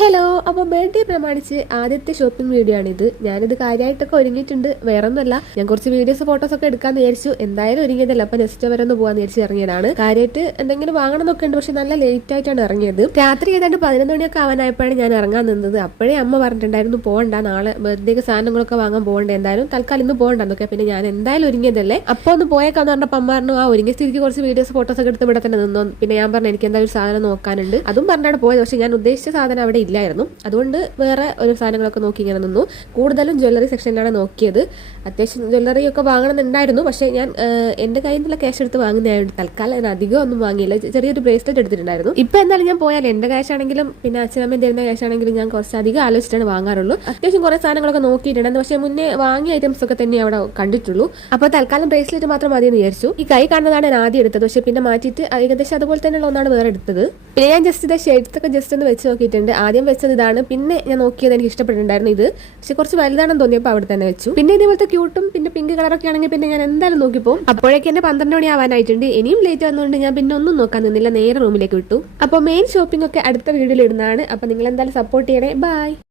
Hello, അപ്പോൾ birthday പ്രമാണിച്ച് ആദ്യത്തെ ഷോപ്പിംഗ് വീഡിയോ ആണിത്. ഞാനിത് കാര്യമായിട്ടൊക്കെ ഒരുങ്ങിയിട്ടുണ്ട്. വേറൊന്നുമല്ല, ഞാൻ കുറച്ച് വീഡിയോസ് ഫോട്ടോസ് ഒക്കെ എടുക്കാന്ന് വിചാരിച്ചു. എന്തായാലും ഒരുങ്ങിയതല്ല, അപ്പൊ നെക്സ്റ്റ് വരെ ഒന്ന് പോകാന്ന് വിചാരിച്ച് ഇറങ്ങിയതാണ്. കാര്യമായിട്ട് എന്തെങ്കിലും വാങ്ങണം എന്നൊക്കെ ഉണ്ട്, പക്ഷെ നല്ല ലേറ്റ് ആയിട്ടാണ് ഇറങ്ങിയത്. രാത്രി ഏതാണ്ട് 11 മണിയൊക്കെ ആവാനായപ്പോഴാണ് ഞാൻ ഇറങ്ങാൻ നിന്നത്. അപ്പോഴേ അമ്മ പറഞ്ഞിട്ടുണ്ടായിരുന്നു പോകണ്ട, നാളെ ബർത്ത്ഡേക്ക് സാധനങ്ങളൊക്കെ വാങ്ങാൻ പോകണ്ട, എന്തായാലും തൽക്കാലം ഇന്ന് പോകണ്ടെന്നൊക്കെ. പിന്നെ ഞാൻ എന്തായാലും ഒരുങ്ങിയതല്ലേ, അപ്പൊ ഒന്ന് പോയേക്കാന്ന് പറഞ്ഞപ്പോൾ അമ്മ പറഞ്ഞു ഒരുങ്ങിയ സ്ഥിതിക്ക് കുറച്ച് വീഡിയോസ് ഫോട്ടോസ് ഒക്കെ എടുത്ത് ഇവിടെ തന്നെ നിന്നോ. പിന്നെ ഞാൻ പറഞ്ഞു എനിക്ക് എന്തായാലും സാധനം നോക്കാനുണ്ട്. അതും പറഞ്ഞാണ് പോയത്, പക്ഷെ ഞാൻ ഉദ്ദേശിച്ച സാധനം അവിടെ ഇല്ലായിരുന്നു. അതുകൊണ്ട് വേറെ ഒരു സാധനങ്ങളൊക്കെ നോക്കി ഇങ്ങനെ നിന്നു. കൂടുതലും ജ്വല്ലറി സെക്ഷനിലാണ് നോക്കിയത്. അത്യാവശ്യം ജ്വല്ലറി ഒക്കെ വാങ്ങണമെന്നുണ്ടായിരുന്നു, പക്ഷേ ഞാൻ എൻ്റെ കയ്യിൽ നിന്നുള്ള ക്യാഷ് എടുത്ത് വാങ്ങുന്നതായതുകൊണ്ട് തൽക്കാലം ഞാൻ അധികം ഒന്നും വാങ്ങിയില്ല. ചെറിയൊരു ബ്രേസ്ലെറ്റ് എടുത്തിട്ടുണ്ടായിരുന്നു. ഇപ്പം എന്തായാലും ഞാൻ പോയാൽ എൻ്റെ ക്യാഷ് ആണെങ്കിലും പിന്നെ അച്ഛനമ്മ തരുന്ന ക്യാഷ് ആണെങ്കിലും ഞാൻ കുറച്ച് അധികം ആലോചിച്ചിട്ടാണ് വാങ്ങാറുള്ളൂ. അത്യാവശ്യം കുറേ സാധനങ്ങളൊക്കെ നോക്കിയിട്ടുണ്ടായിരുന്നു, പക്ഷേ മുന്നേ വാങ്ങിയ ഐറ്റംസ് ഒക്കെ തന്നെ അവിടെ കണ്ടിട്ടുള്ളൂ. അപ്പോൾ തൽക്കാലം ബ്രേസ്ലെറ്റ് മാത്രം മതിയെന്ന് വിചാരിച്ചു. ഈ കൈ കാണുന്നതാണ് ഞാൻ ആദ്യം എടുത്തത്, പക്ഷേ പിന്നെ മാറ്റിയിട്ട് ഏകദേശം അതുപോലെ തന്നെയുള്ള ഒന്നാണ് വേറെ എടുത്തത്. പിന്നെ ഞാൻ ജസ്റ്റ് ഇത് ഷെയ്ഡ്സ് ഒക്കെ ജസ്റ്റ് ഒന്ന് വെച്ച് നോക്കിയിട്ടുണ്ട്. ആദ്യം വെച്ചത് ഇതാണ്, പിന്നെ ഞാൻ നോക്കിയത് എനിക്ക് ഇഷ്ടപ്പെട്ടിട്ടുണ്ടായിരുന്നു ഇത്, പക്ഷെ കുറച്ച് വലുതാണെന്ന് തോന്നിയപ്പോൾ അവിടെ തന്നെ വെച്ചു. പിന്നെ ഇതേപോലത്തെ ക്യൂട്ടും പിന്നെ പിങ്ക് കളറൊക്കെ ആണെങ്കിൽ പിന്നെ ഞാൻ എന്തായാലും നോക്കിപ്പോവും. അപ്പോഴേക്ക് എന്നെ 12 മണി ആവാനായിട്ടുണ്ട്. ഇനിയും ലേറ്റ് ആവുന്നതുകൊണ്ട് ഞാൻ പിന്നെ ഒന്നും നോക്കാൻ നിന്നില്ല, നേരെ റൂമിലേക്ക് വിട്ടു. അപ്പോൾ മെയിൻ ഷോപ്പിംഗ് ഒക്കെ അടുത്ത വീഡിയോയിൽ ഇടുന്നതാണ്. അപ്പോൾ നിങ്ങൾ എന്തായാലും സപ്പോർട്ട് ചെയ്യണേ. ബൈ.